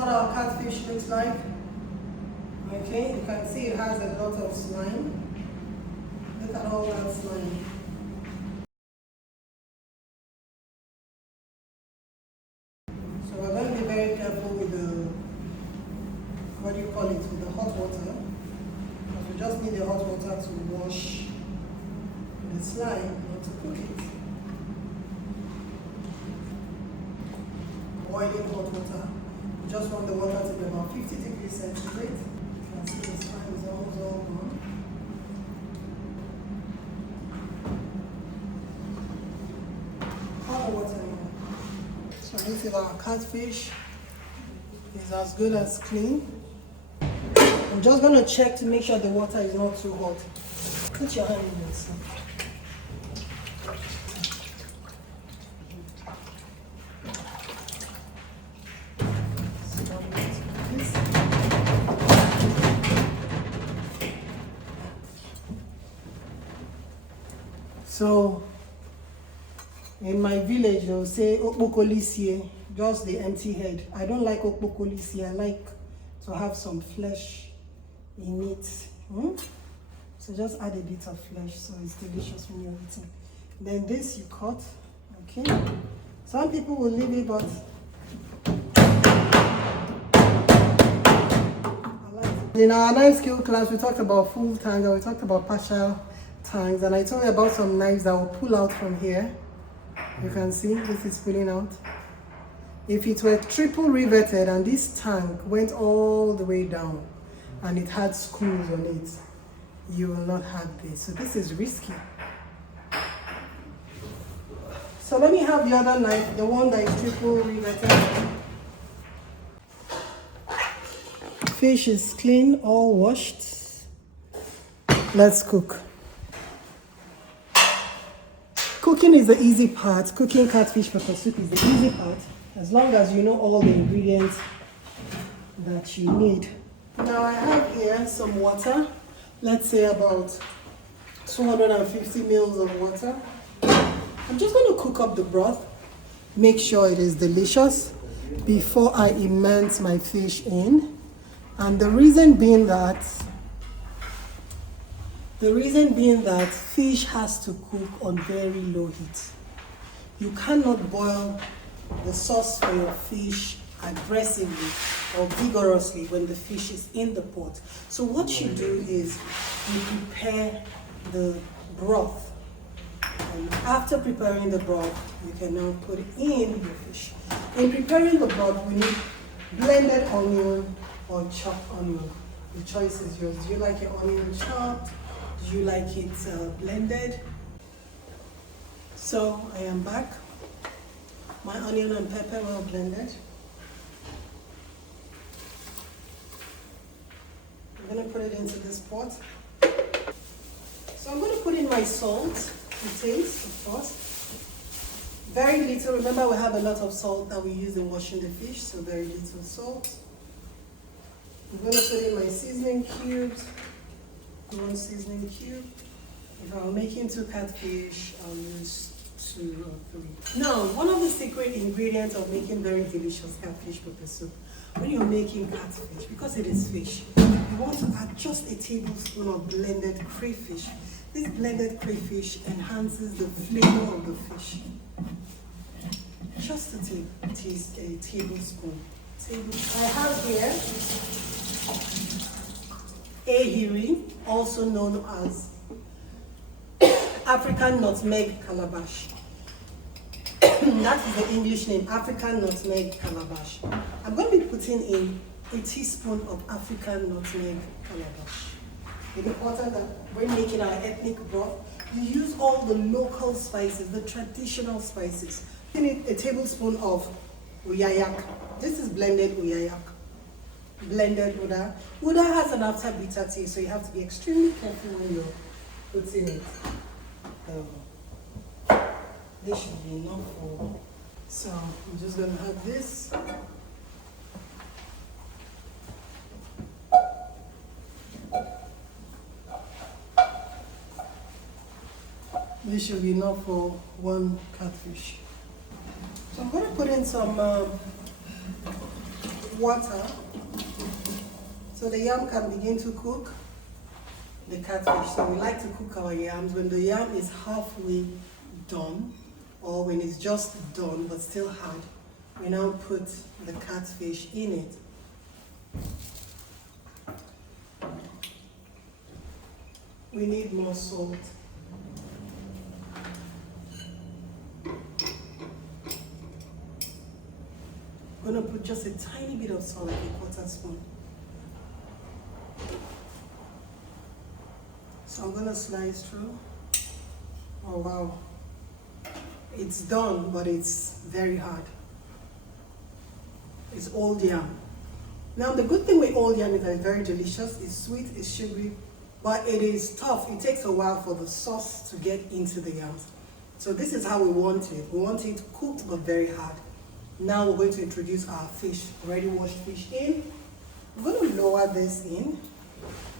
what our catfish looks like. Okay, you can see it has a lot of slime. Look at all that slime. So we're going to be very careful with the, what do you call it, with the hot water. Because we just need the hot water to wash the slime, not to cook it. Boiling hot water. We just want the water to be about 50 degrees centigrade. You can see the slime is almost all gone. Hot water. So this is our catfish. It's as good as clean. I'm just going to check to make sure the water is not too hot. Put your hand in this. So, in my village, they'll say okpokolisie, just the empty head. I don't like okpokolisie. I like to have some flesh in it. So just add a bit of flesh so it's delicious when you're eating. Then this you cut, okay? Some people will leave it, but I like it. In our knife skill class, we talked about full tangs and we talked about partial tangs, and I told you about some knives that will pull out from here. You can see this is pulling out. If it were triple riveted and this tank went all the way down and it had screws on it, you will not have this. So this is risky. So let me have the other knife, the one that is triple riveted. Fish is clean, all washed. Let's cook. Cooking is the easy part. Cooking catfish pepper soup is the easy part, as long as you know all the ingredients that you need. Now I have here some water, let's say about 250 mils of water. I'm just going to cook up the broth, make sure it is delicious before I immerse my fish in. And the reason being that fish has to cook on very low heat. You cannot boil the sauce for your fish aggressively or vigorously when the fish is in the pot. So what you do is you prepare the broth. And after preparing the broth, you can now put in your fish. In preparing the broth, we need blended onion or chopped onion. The choice is yours. Do you like your onion chopped? Do you like it blended? So I am back. My onion and pepper well blended. I'm going to put it into this pot. So I'm going to put in my salt to taste, of course. Very little. Remember, we have a lot of salt that we use in washing the fish, so very little salt. I'm going to put in my seasoning cubes. 1 seasoning cube. If I'm making 2 catfish, I'll use 2 or 3. Now, one of the secret ingredients of making very delicious catfish pepper soup, when you're making catfish, because it is fish, you want to add just a tablespoon of blended crayfish. This blended crayfish enhances the flavor of the fish. Just a tablespoon. I have here ahiri, also known as African nutmeg calabash. That is the English name, African nutmeg calabash. I'm going to be putting in a teaspoon of African nutmeg calabash. It's important that when making our ethnic broth, you use all the local spices, the traditional spices. You need a tablespoon of uyayak. This is blended uyayak. Blended uda. Uda has an after bitter taste, so you have to be extremely careful when you're putting it. This should be enough for. So I'm just going to have this. This should be enough for 1 catfish. So I'm going to put in some water so the yam can begin to cook the catfish. So we like to cook our yams when the yam is halfway done or when it's just done but still hard. We now put the catfish in it. We need more salt. I'm going to put just a tiny bit of salt, like a quarter spoon. So I'm going to slice through. Oh wow. It's done, but it's very hard. It's old yam. Now the good thing with old yam is that it's very delicious. It's sweet, it's sugary, but it is tough. It takes a while for the sauce to get into the yams. So this is how we want it. We want it cooked but very hard. Now we're going to introduce our fish, already washed fish in. I'm going to lower this in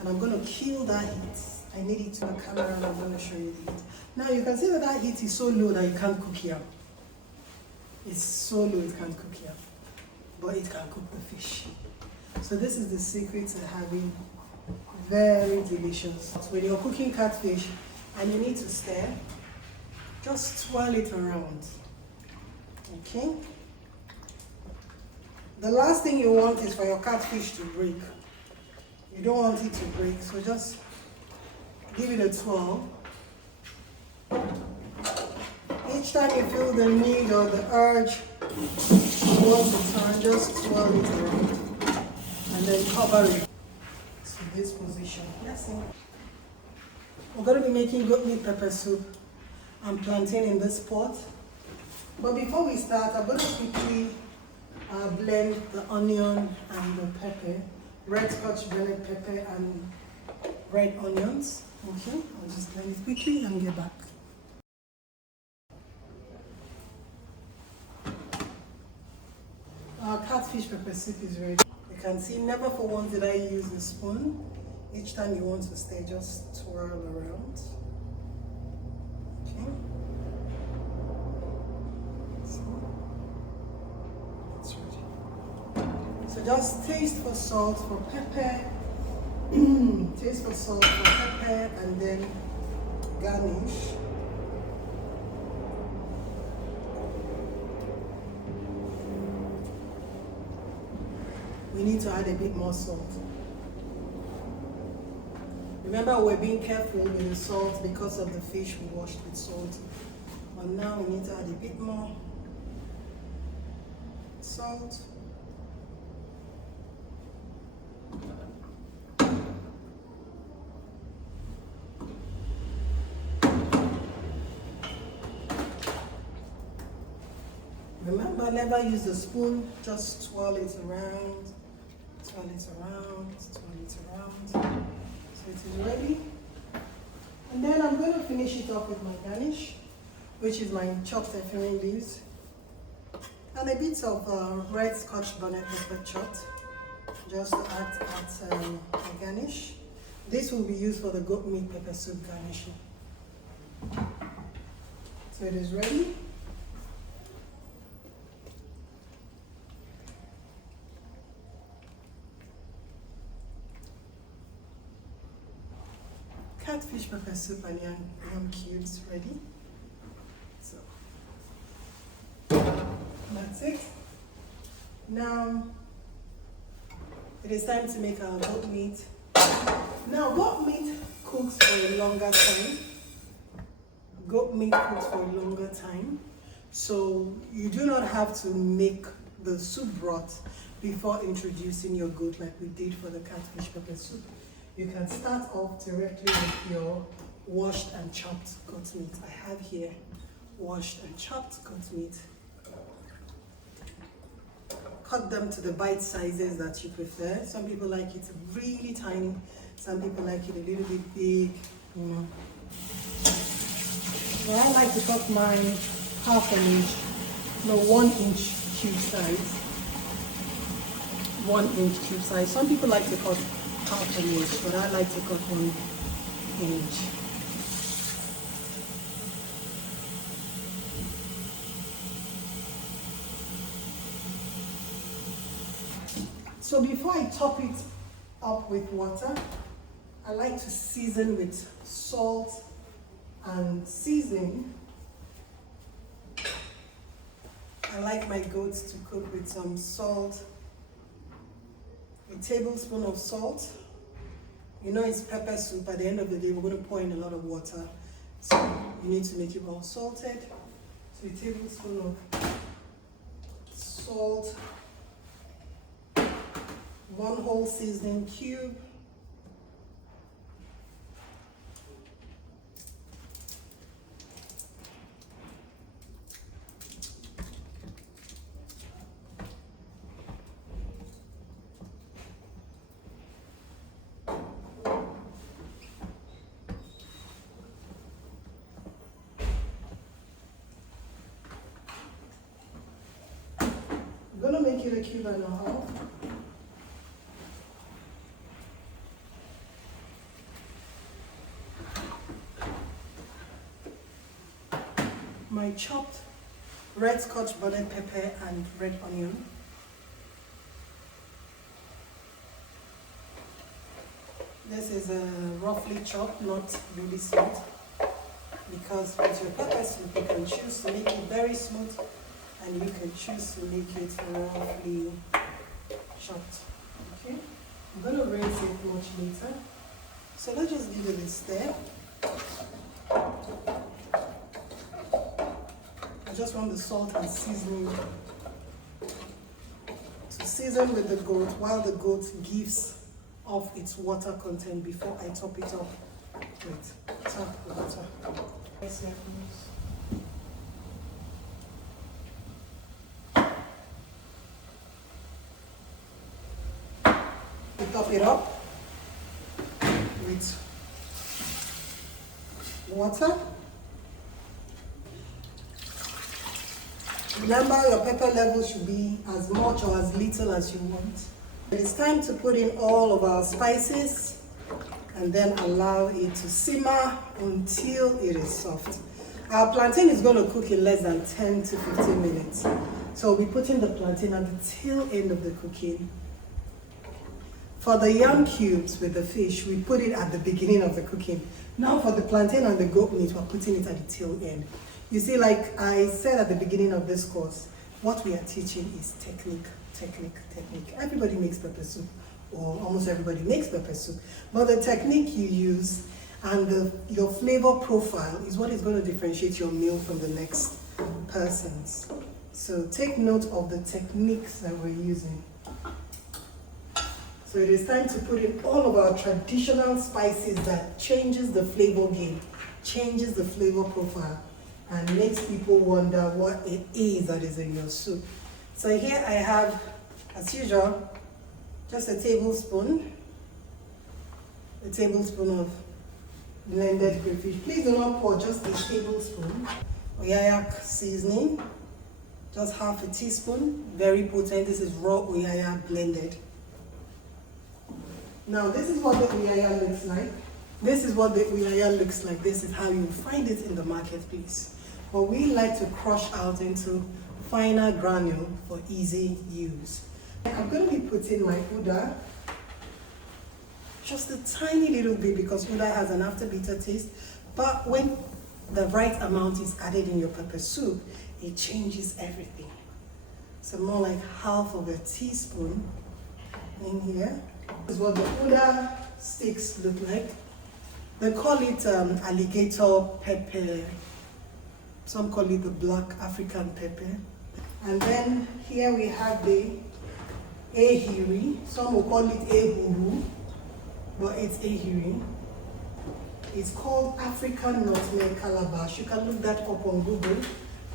and I'm going to kill that heat. I need it to the camera and I'm going to show you the heat. Now you can see that that heat is so low that you can't cook yam. It's so low it can't cook yam, but it can cook the fish. So this is the secret to having very delicious. When you're cooking catfish and you need to stir, just swirl it around. Okay? The last thing you want is for your catfish to break. You don't want it to break, so just give it a twirl. Each time you feel the need or the urge towards the turn, just swirl it around and then cover it to this position. That's it. We're going to be making goat meat pepper soup and plantain in this pot. But before we start, I'm going to quickly blend the onion and the pepper, red scotch bonnet pepper and red onions. Okay, I'll just blend it quickly and get back. Our catfish pepper soup is ready. You can see, never for once did I use a spoon. Each time you want to stir, just twirl around. Okay. So just taste for salt, for pepper, taste for salt, for pepper, and then garnish. We need to add a bit more salt. Remember, we're being careful with the salt because of the fish we washed with salt. But now we need to add a bit more salt. Remember, never use a spoon, just twirl it around, twirl it around, twirl it around. So it is ready. And then I'm going to finish it off with my garnish, which is my chopped ephedrine leaves and a bit of red scotch bonnet pepper chopped, just to act at a garnish. This will be used for the goat meat pepper soup garnishing. So it is ready. Catfish pepper soup and yam cubes ready. So that's it. Now it is time to make our goat meat. Now goat meat cooks for a longer time. Goat meat cooks for a longer time. So you do not have to make the soup broth before introducing your goat like we did for the catfish pepper soup. You can start off directly with your washed and chopped goat meat. I have here washed and chopped goat meat. Cut them to the bite sizes that you prefer. Some people like it really tiny. Some people like it a little bit big. You know. So I like to cut mine half an inch, no, 1 inch cube size. 1 inch cube size. Some people like to cut half an inch, but I like to cut 1 inch. So before I top it up with water, I like to season with salt and seasoning. I like my goats to cook with some salt, a tablespoon of salt. You know it's pepper soup. At the end of the day, we're going to pour in a lot of water. So you need to make it well salted. So a tablespoon of salt, 1 whole seasoning cube, I'm going to make it a cube and a half. My chopped red scotch bonnet pepper and red onion. This is roughly chopped, not really smooth, because with your pepper soup you can choose to make it very smooth and you can choose to make it roughly chopped. Okay, I'm going to rinse it much later. So let's just give it a stir. I just want the salt and seasoning to season with the goat while the goat gives off its water content before I top it up with tap water. We top it up with water. Remember, your pepper level should be as much or as little as you want. It's time to put in all of our spices and then allow it to simmer until it is soft. Our plantain is going to cook in less than 10 to 15 minutes. So we'll be putting the plantain at the tail end of the cooking. For the yam cubes with the fish, we put it at the beginning of the cooking. Now for the plantain and the goat meat, we're putting it at the tail end. You see, like I said at the beginning of this course, what we are teaching is technique, technique, technique. Everybody makes pepper soup, or almost everybody makes pepper soup. But the technique you use and your flavor profile is what is going to differentiate your meal from the next person's. So take note of the techniques that we're using. So it is time to put in all of our traditional spices that changes the flavor game, changes the flavor profile, and makes people wonder what it is that is in your soup. So here I have, as usual, just a tablespoon of blended crayfish. Please do not pour just a tablespoon. Oyayak seasoning, just half a teaspoon, very potent. This is raw oyaya blended. Now this is what the oyaya looks like. This is what the oyaya looks like. This is how you find it in the marketplace. But we like to crush out into finer granule for easy use. I'm going to be putting my uda, just a tiny little bit, because uda has an after bitter taste. But when the right amount is added in your pepper soup, it changes everything. So more like half of a teaspoon in here. This is what the uda sticks look like. They call it alligator pepper. Some call it the black African pepper. And then here we have the ehiri. Some will call it ehuru, but it's ehiri. It's called African nutmeg calabash. You can look that up on Google.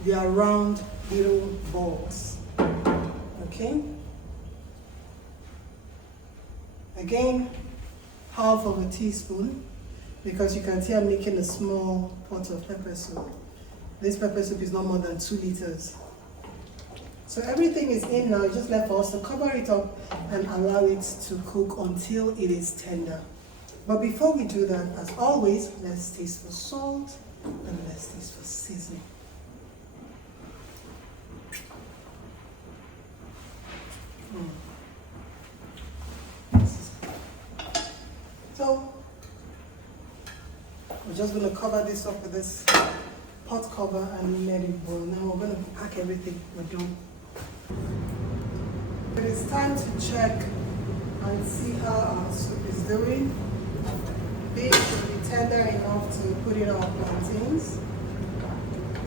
They are round little balls. Okay? Again, half of a teaspoon, because you can see I'm making a small pot of pepper soup. This pepper soup is not more than 2 liters. So everything is in now, just left for us to cover it up and allow it to cook until it is tender. But before we do that, as always, let's taste for salt and let's taste for seasoning. just going to cover this up with this pot cover and let it boil. Now we're going to pack everything. We're done. It is time to check and see how our soup is doing. This should be tender enough to put in our plantains.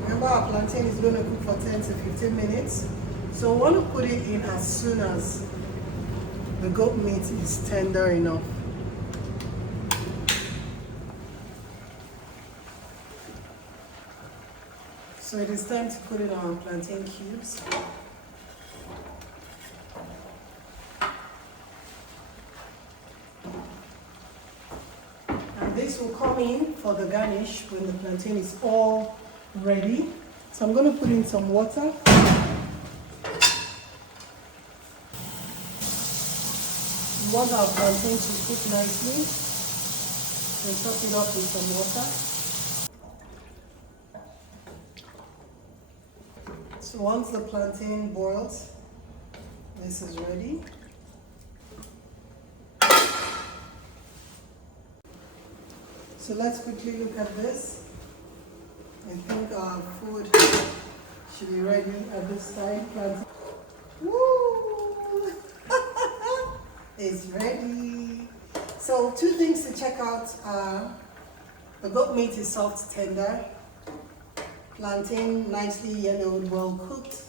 Remember, our plantain is going to cook for 10 to 15 minutes. So we want to put it in as soon as the goat meat is tender enough. So it is time to put in our plantain cubes. And this will come in for the garnish when the plantain is all ready. So I'm going to put in some water. We want our plantain to cook nicely. So top it up with some water. So once the plantain boils, this is ready. So let's quickly look at this. I think our food should be ready at this time. Woo! It's ready. So 2 things to check out are the goat meat is soft, tender. Plantain nicely yellowed, well cooked.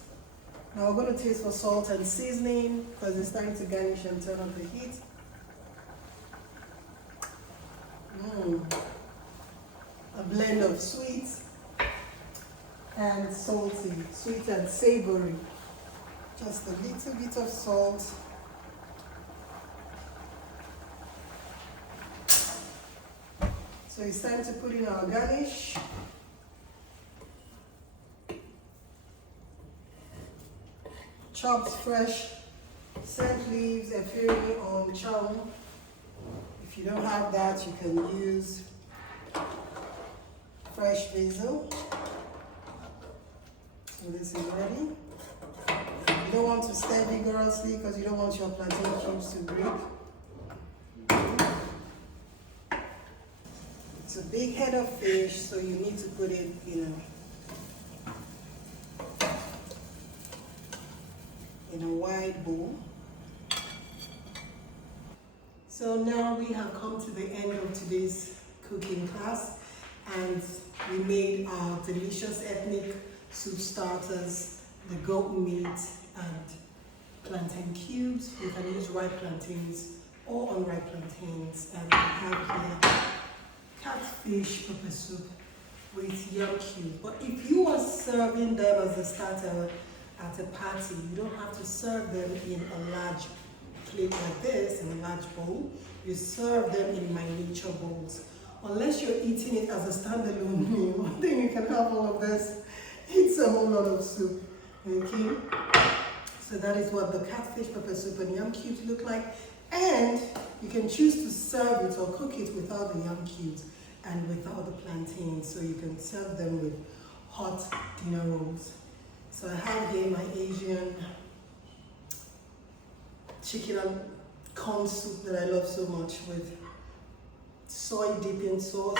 Now we're going to taste for salt and seasoning because it's time to garnish and turn up the heat. A blend of sweet and salty, sweet and savory. Just a little bit of salt. So it's time to put in our garnish. Chopped fresh scent leaves, efiri or chum. If you don't have that, you can use fresh basil. So this is ready. You don't want to stir vigorously because you don't want your plantain cubes to break. It's a big head of fish, so you need to put it, in a wide bowl. So now we have come to the end of today's cooking class, and we made our delicious ethnic soup starters, the goat meat and plantain cubes. You can use ripe plantains or unripe plantains, and we have here catfish pepper soup with yam cubes. But if you are serving them as a starter at a party, you don't have to serve them in a large plate like this, in a large bowl. You serve them in miniature bowls. Unless you're eating it as a standalone meal, then you can have all of this. It's a whole lot of soup. Okay? So that is what the catfish pepper soup and yam cubes look like. And you can choose to serve it or cook it without the yam cubes and without the plantains. So you can serve them with hot dinner rolls. So I have here my Asian chicken and corn soup that I love so much with soy dipping sauce.